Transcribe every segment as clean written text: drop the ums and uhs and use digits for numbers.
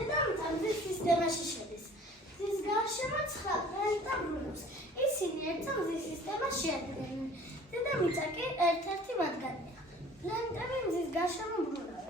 დედამიწა მზის სისტემაში შედის. მზის გარშემო 9 პლანეტა ბრუნავს. ისინი ერთად მზის სისტემას შეადგენენ. დედამიწა კი ერთ-ერთი მათგანია. პლანეტები მზის გარშემო ბრუნავენ.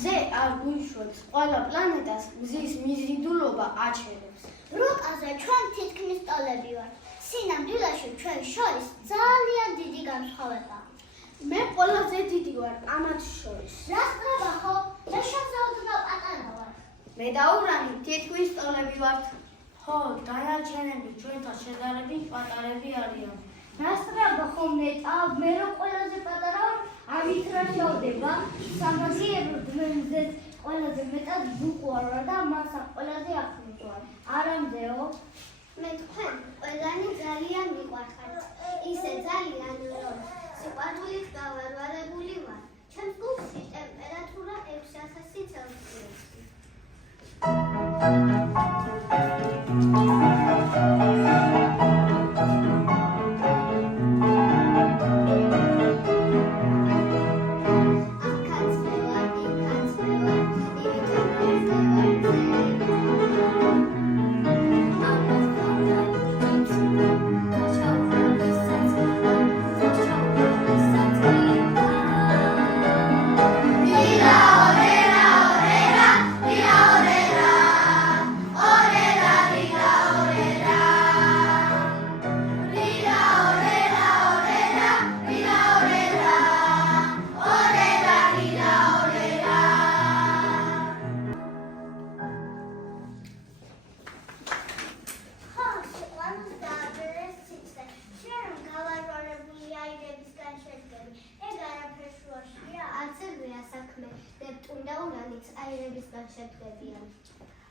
მზე არ გვიშვებს ყველა პლანეტას მზის მიზიდულობა აჩერებს. რუკაზე ჩვენ თითქმის ტოლები ვართ. სინამდვილეში ჩვენ შორის ძალიან დიდი განსხვავებაა. მე ყველაზე დიდი ვარ ამათ შორის. რას ტრაბა ხო? მე შევზაუდნო პატარა ვარ. მე და ურანი თითქმის ტოლები ვართ. ხო, დანარჩენები ჩვენთან შედარებით პატარები არიან. რას ტრაბა ხო მე რო ყველაზე პატარა ვარ, ამით რა შევდება? სამაგიეროდ მე მზეს ყველაზე მეტად ვუყვარ და მასა ყველაზე ახლოს ვარ. არა მზეო? მე თქვენ ყველანი ძალიან მიყვარხართ. ისე ძალიან რომ სიყვარულით გავარვარებული ვარ. ჩემს გულში ტემპერატურა 6000 ცელსიუსი.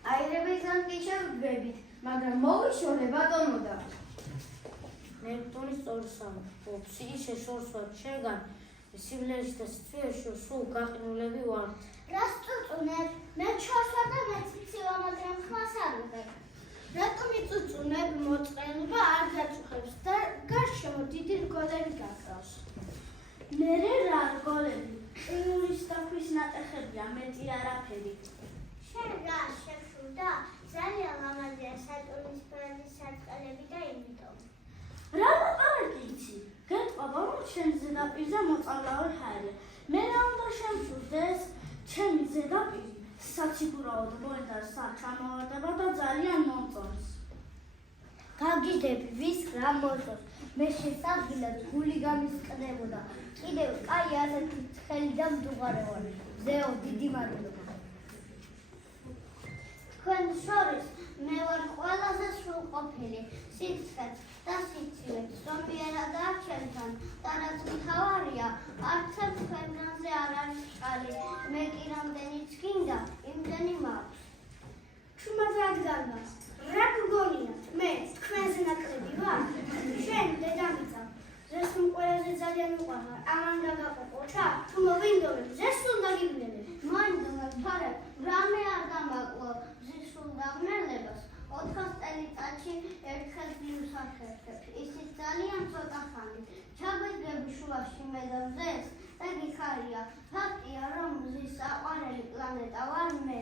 აირებისგან კი შევდგებით, მაგრამ მოვიშორე ბატონოდა. ნეპტუნის სწორსავი, ისე შორს ვარ შენგან, სიბლეში და სიცივეში სულ გაყინულები ვართ. რას წუწუნებ? მე ჩორს ვარ და მეც მცივა, მაგრამ ხმას არ ვიღებ. რატომ იწუწუნებ? მოწყენობა არ გაწუხებს და გარშემო დიდი რგოლები გაკრავს. მერე რა რგოლები? ყინულის და ქვის ნატეხებია, მეტი არაფერი. შენ რა შეშურდა? ძალიან ლამაზია სატურნის ფერების სარტყელები და იმიტომ. რა ლაპარაკი იცი? გეტყობა რომ შენ ზედაპირზე მოწამლავი ჰაერია. მე რა უნდა შემსურდეს? ჩემი ზედაპირი საციგურაოდ მოედარ საჩამოვარდება და ძალიან მომწონს. გაგიდები ვის რა მოსწონს? მე შესაძლოა გული გამისკდებოდა. კიდევ კაი ასეთი ცხელი და მდუღარე ვარ. ზეო დიდი მადლობა. თქვენ შორის მე ვარ ყველაზე სრულყოფილი. სიცხეთ და სიცივეთ ზომიერადაა ჩემთან და რაც მთავარია არცებ თქვენგანზე არ არის წყალი. მე კი რამდენიც გინდა იმდენი მაქვს. ჩუმად რადგანაც რა გგონიათ მე თქვენზე ნაკლები ვარ? შენ დედამიწა ზეს ყველაზე ძალიან უყვარვარ. ამან გაგაყოფოჩა თუ მოვინდომებ ზეს უნდა დაღმერლებას 400 წელიწადში ერთხელ ვიმსახურებ. ისიც ძალიან ცოტა ხანი. ჩაგვეძგები შუაში მე და მზეს და გიხარია. ფაქტია, რომ მზის საყვარელი პლანეტა ვარ მე.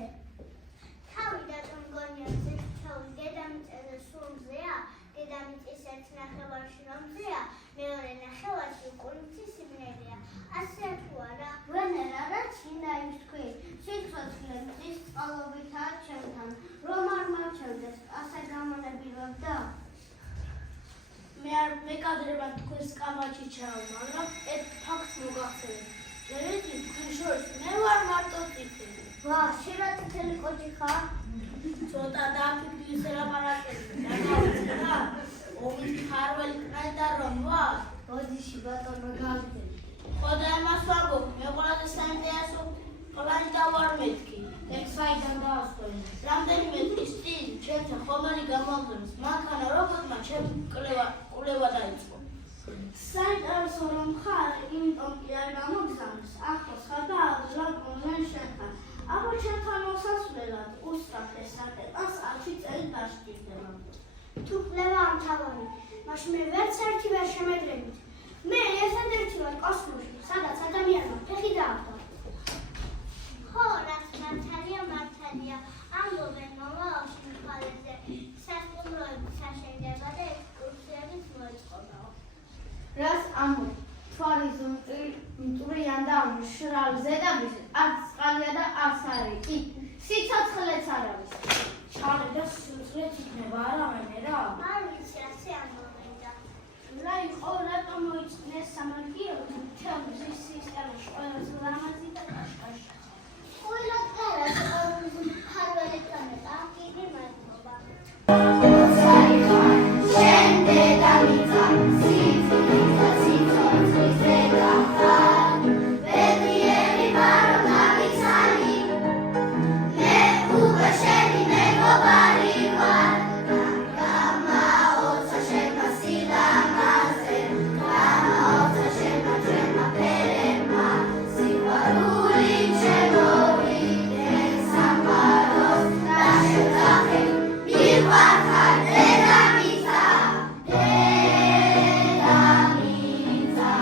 თავიდან მგონია მზის ჩაული დედამიწაზე სულ მზეა, დედამიწის ერთ ნახევარში რომ მზეა, მეორე ნახევარში კუნთის სიმღერია. ასე თუ არა, ვენერა რაც მინდა ის თქვი, სიცოცხლე მზის წყალობითაა ჩემთან, რომ არ მარჩევდეს, ასე გამონებილებ და მე კადრებად თქვენს კამაჩი ჩავალ, მაგრამ ეს ფაქტს მოგახსენებ. ჯერეთი თქვენ შორის მე ვარ მარტო წითელი. ვა, შეიძლება წითელი კოჭი ხარ? ცოტა დააფიქრი ისე ლაპარაკები. რა? ომის მფარველი კნაიდა რომ ვარ? როდიში ბატონო გავიდნენ. ხოდა იმას ვაგობ, მე ყველაზე საინტერესო პლანეტა ვარ მეთქი. ეგ საიდან დაასწორე? რამდენიმე წლის წინ ჩემთან ხომალი გამოგზავნეს, მანქანა რობოტმა ჩემ კვლევა დაიწყო. საინტერესო რომ ხარ, იმიტომ კი არ გამოგზავნეს. ახლოს ხარ და აღზრდიან შენთან. აბა ჩემთან მოსასვლელად უსწრაფ ეს საკეტას 10 წელი გაშკირდება. თუ კვლევა ამთავარი, მაშინ მე ვერც ერთი ვერ შემეძლებთ. მე ერთადერთი ვარ კოსმოსში, სადაც ადამიანმა ფეხი დააყო. ხო, რაც მართალია, ამბობენ მომავალში მხარეზე სასტუმროების საშენდება და ექსკურსიების მოეწყობაო. რას ამბობ? თვალის მტვრიან და მშრალ ზედაპირზე არც წყალია და არც არის. კი, სიცოცხლეც არ არის. ჩარე და სიცოცხლეც იქნება, არა მერე რა? არ ვიცი, ასე ამბობენ და რა იყო, რატომ მოიწნეს სამაგიეროდ მთელ მზის სისტემაში ყველაზე ლამაზი და კაშკაშა. ყველა წერას ყველაზე მფარველი პლანეტა, დიდი მადლობა. შენ დედამიწა, სიცოცხლის ზედა ხარ, ბედნიერი ვარ, მაგიცანი, მე უკვე შენი მეგობარი ვარ. გამაოცა შენმა სილამაზე, გამაოცა შენმა ჩვენმა ფერებმა, სიყვარული შემოვიდნენ სამყაროს და შევძახე მიყვარხარ დედამიწა, დედამიწა,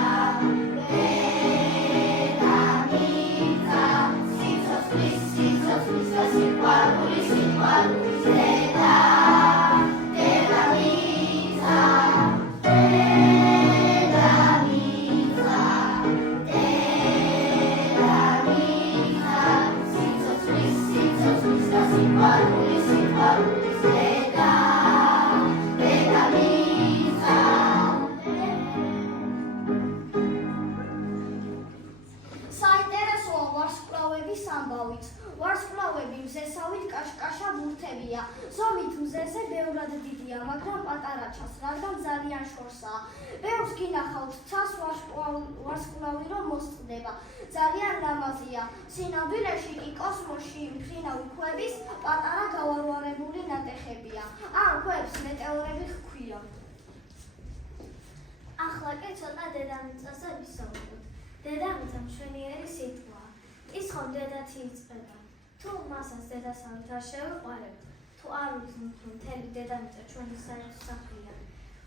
დედამიწა, სიცოცხლის და სიყვარულის ზედა, დედამიწა, დედამიწა, დედამიწა, სიცოცხლის და სიყვარულის ზედა, დედამიწა. საინტერესოა ვარსკვლავების ამბავით. ვარსკვლავები მზესავით კაშკაშა ბურთებია. ზომით მზეზე ბევრად დიდია, მაგრამ პატარა ჩანს, რადგან ძალიან შორსაა. ბევრს გინახავთ ცას ვარსკვლავი რომ მოსწყდება. ძალიან ლამაზია. სინამდვილეში კი კოსმოსში მფრინავი ქვების პატარა გავარვარებული ნატეხებია. ამ ქვებს მეტეორები ჰქვია. ახლა კი ცოტა დედამიწაზე ვისაუბროთ. დედამიწა მშვენიერი სიტყვაა. ის ხომ დედათი იწყება. თუ მასაც დედასავით არ შევიყვარებთ, თუ არ ვიზნით, რომ მთელი დედამიწა ჩვენი საერთო სახლია,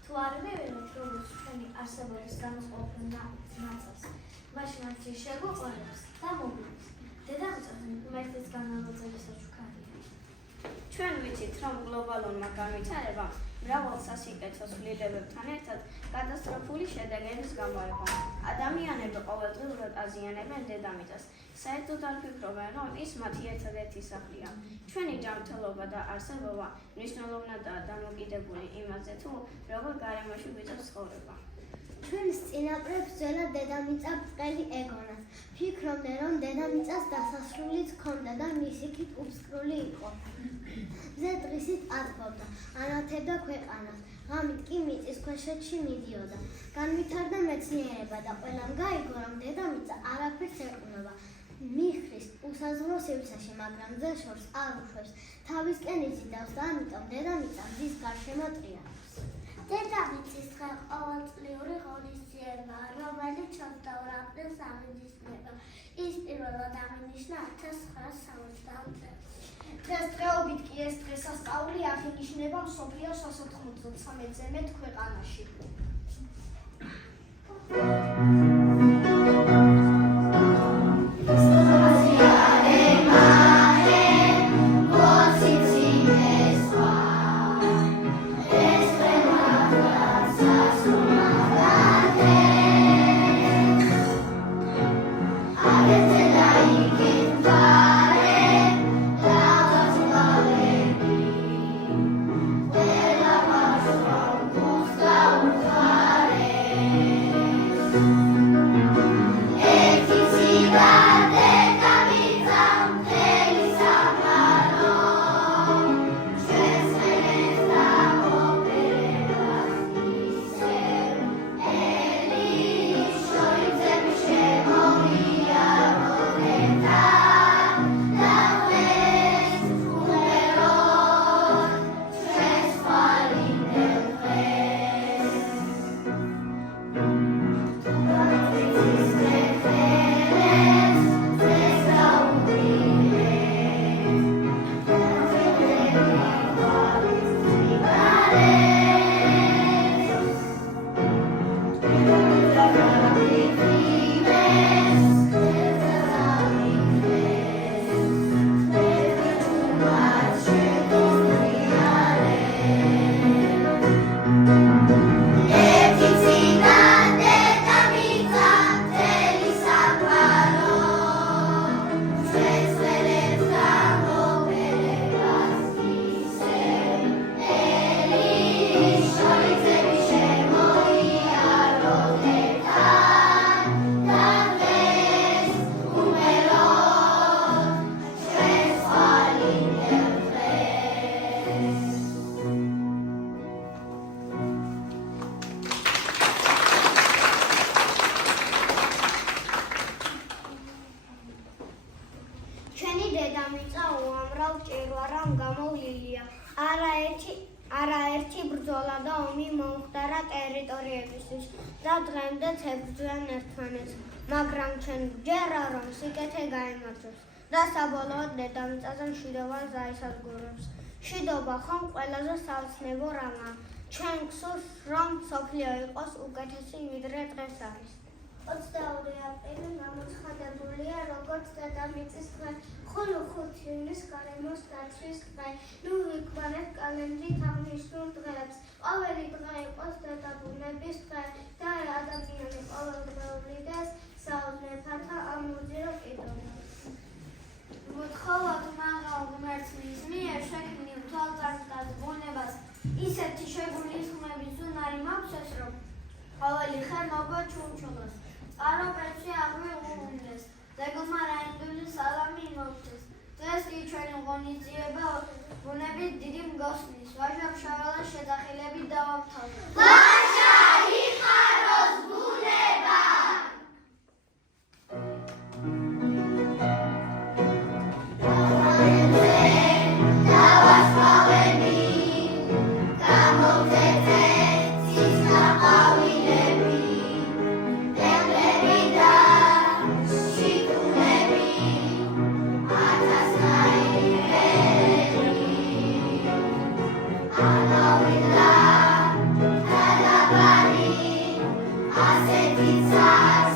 თუ არ მივიღებთ, როგორც ჩვენი არსებობის განუყოფელ ნაწილს, მაშინ არც ის შეგვიყვარებს და მოგვიყვარს. დედამიწაზე ღმერთის განმავლობის საჩუქარია. ჩვენ ვიცით, რომ გლობალურმა განვითარებამ მრავალ სასიკეთო ცვლილებებთან ერთად კატასტროფული შედეგების გამოება. ადამიანები ყოველდღიურად აზიანებენ დედამიწას. საერთოდ არ ფიქრობენ, რომ ის მათი ერთადერთი სახლია. ჩვენი ჯანმრთელობა და არსებობა მნიშვნელოვნადაა დამოკიდებული იმაზე, თუ როგორ გარემოში გვიწევს ცხოვრება. ჩვენს წინაპრებს ძველად დედამიწა ბრტყელი ეგონათ. ფიქრობდნენ, რომ დედამიწას დასასრულიც ჰქონდა და მისი იქით უბსკრული იყო. მზე დღისით ატყობდა, ანათებდა ქვეყანას, ღამით კი მიწისქვეშეთში მიდიოდა. განვითარდა მეცნიერება და ყველამ გაიგო, რომ დედამიწა არაფერს ეყრდნობა. მიჰრის უსაზღვრო სივრცეში, მაგრამ მზე შორს არ უშვებს. თავისკენ იზიდავს და ამიტომ დედამიწა მზის გარშემო ტრიალებს. დედამიწის დღე ყოველწლიური ღონისძიებაა, რომელიც ოქტომბერ აპრილს აღინიშნება. ის პირველად აღინიშნა 1960 წელს. დღესდღეობით კი ეს დღესასწაული აღინიშნება მსოფლიოს 193 მეტ ქვეყანაში. არაერთი ბრძოლა და ომი მომხდარა ტერიტორიებისთვის და დღემდეც ებრძვიან ერთმანეთს, მაგრამ ჩვენ ვჯერა, რომ სიკეთე გაიმართებს და საბოლოოდ დედამიწაზე მშვიდობა დაისადგურებს. მშვიდობა ხომ ყველაზე საოცნებო რამაა. ჩვენ გსურს, რომ მსოფლიო იყოს უკეთესი, ვიდრე დღეს არის. 22 აპრილი გამოცხადებულია როგორც დედამიწის დღე, ხოლო 5 ივნისს გარემოს დაცვის დღე. ნუ ვიგვარებ კალენდრით აღნიშნულ დღეებს. ყოველი დღე იყოს დედაბუნების დღე და ადამიანი ყოველდღიურიდეს საოცნებათა ამოძირო კიდევ. მოთხოვოთ მაღალ ღმერთის მიერ შექმნილ თვალწარმტაც ბუნებას ისეთი შეგულისხმების უნარი მაქვს, რომ ყოველი ხე მოგოჩუნჩუნოს. წყარო პრეცი აღვიღუნდეს, დეგლმა რაინდული სალამი მოგდეს. დღეს კი ჩვენი ღონისძიება ბუნებით დიდი მგოსნის, ვაჟა-ფშაველას შედახილებით დავამთავროთ. ვაჟა იხაროს ბუნება! Asetița